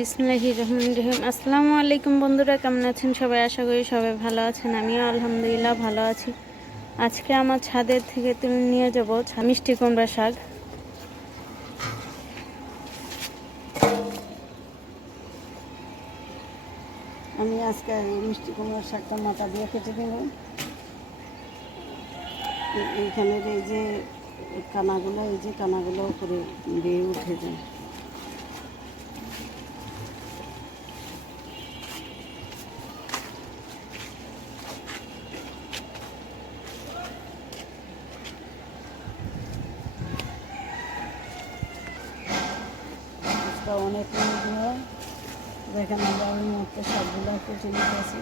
বিসমুল্লাহি রহমান রহিম। আসসালামু আলাইকুম বন্ধুরা, কেমন আছেন সবাই? আশা করি সবাই ভালো আছেন, আমিও আলহামদুলিল্লাহ ভালো আছি। আজকে আমার ছাদের থেকে তুলে নিয়ে যাব মিষ্টি কুমড়া শাক। আমি আজকে মিষ্টি কুমড়োর শাকটা মাথা দিয়ে কেটে দেব এইখানের এই যে কানাগুলো, এই যে কানাগুলো উপরে বেয়ে উঠে যায় আজকে অনেক মেয়ে দেখেন আমরা ওই মুহূর্তে সবগুলো কেটে নিতেছি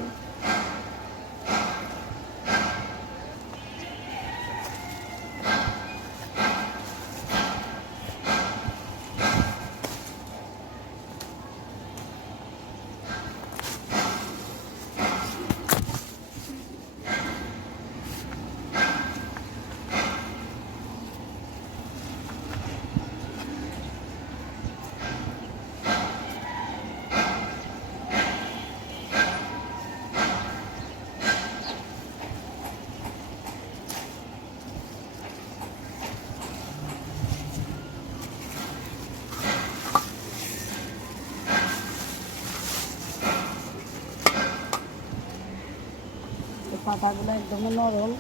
পাতাগুলো একদমই নরম।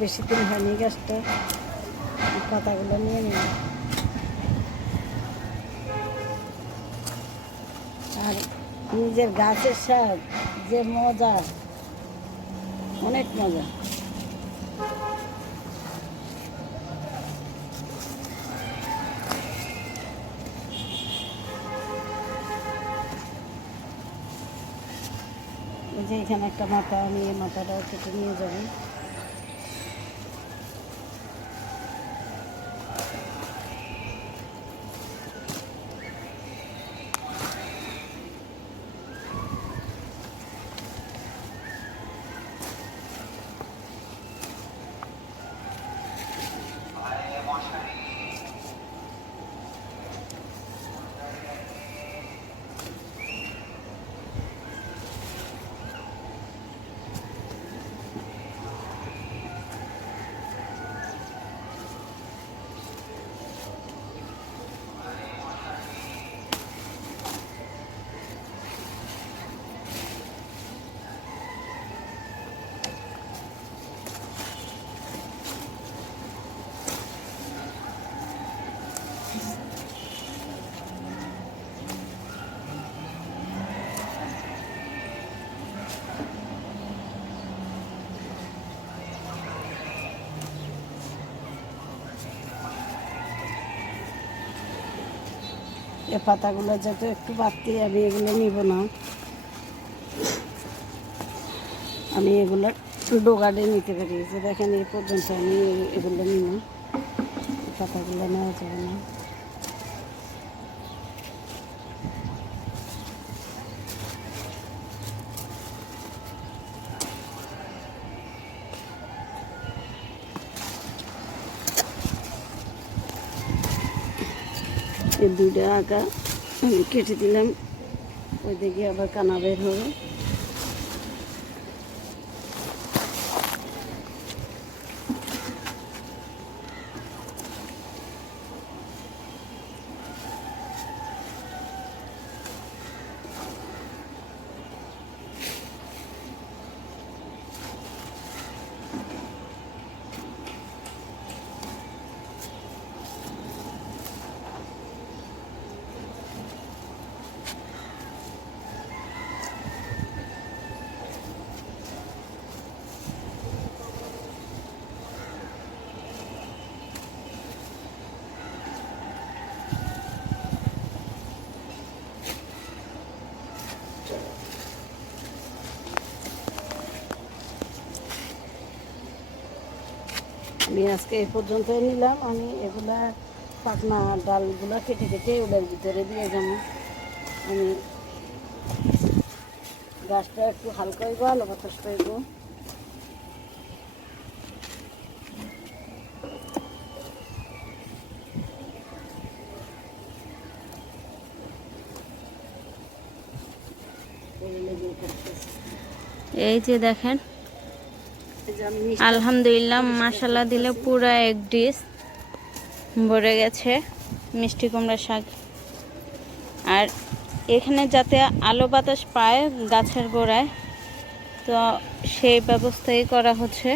বেশি দিন হয়নি এই পাতাগুলো নিয়ে নিল আর নিজের গাছের শাক যে মজা, অনেক মজা। যে এখানে একটা মাথা আমি এই মাথাটাও কেটে নিয়ে যাব। এই পাতাগুলো যাতে একটু বাড়তি আমি এগুলো নিব না। আমি এগুলো ডোগাডে নিতে পারি। যে দেখেন এই পর্যন্ত আমি এগুলো নিব এই পাতাগুলো নেওয়া যাবে না। এই দুইটা আঁকা আমি কেটে দিলাম। ওই দিকে আবার কানা বের হবে। আমি আজকে এই পর্যন্ত নিলাম। আমি এগুলা পাকনা ডালগুলো কেটে কেটে ওগুলোর ভিতরে দিয়ে যাব। আমি গাছটা একটু হালকা হইব, আলো করে লেগে এই যে দেখেন আলহামদুলিল্লাহ মাসালা দিলে পুরো এক ডিস ভরে গেছে মিষ্টি কুমড়া শাক। আর এখানে যাতে আলো বাতাস পায় গাছের গোড়ায়, তো সেই ব্যবস্থাই করা হচ্ছে।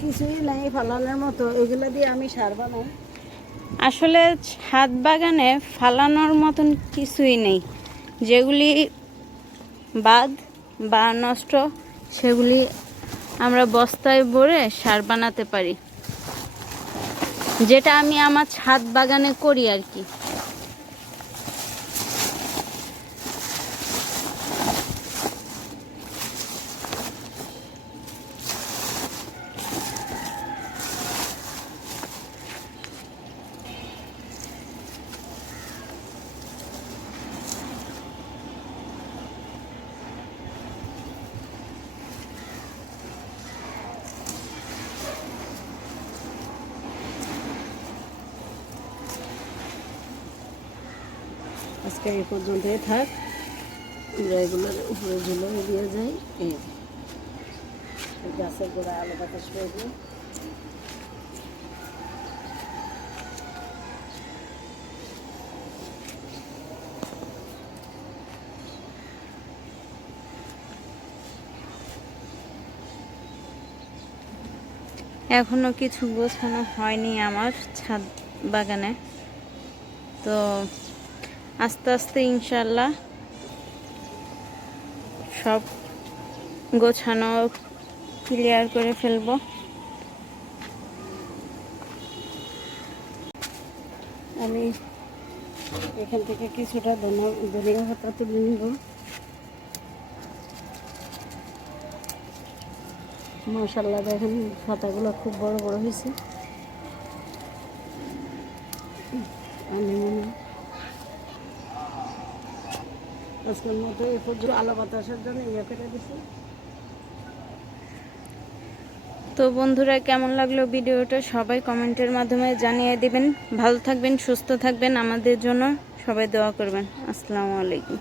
কিছুই নাই ফালানোর মতো। এগুলো দিয়ে আমি সার বানাই। আসলে ছাদ বাগানে ফালানোর মতন কিছুই নেই। যেগুলি বাদ বা নষ্ট, সেগুলি আমরা বস্তায় ভরে সার বানাতে পারি। যেটা আমি আমার ছাদ বাগানে করি আর কি। আজকে এই পর্যন্তই থাক। আমরা উপরে ঝুলে দিয়ে যাই। এই গাছের গোড়া আলো বাতাস পেয়ে এখনও কিছু গোছানো হয়নি আমার ছাদ বাগানে। তো আস্তে আস্তে ইনশাল্লাহ সব গোছানো ক্লিয়ার করে ফেলব। আমি এখান থেকে কিছুটা ধনে ধনিয়া পাতা তুলে নিব। মশাল্লা দেখেন পাতাগুলো খুব বড় বড় হয়েছে। আমি মনে আজকের মতো আলো বাতাসের জন্য ইয়ে করে দিছি। তো বন্ধুরা, কেমন লাগল ভিডিওটা? সবাই কমেন্টের মাধ্যমে জানিয়ে দিবেন। ভালো থাকবেন, সুস্থ থাকবেন। আমাদের জন্য সবাই দোয়া করবেন। আসসালামু আলাইকুম।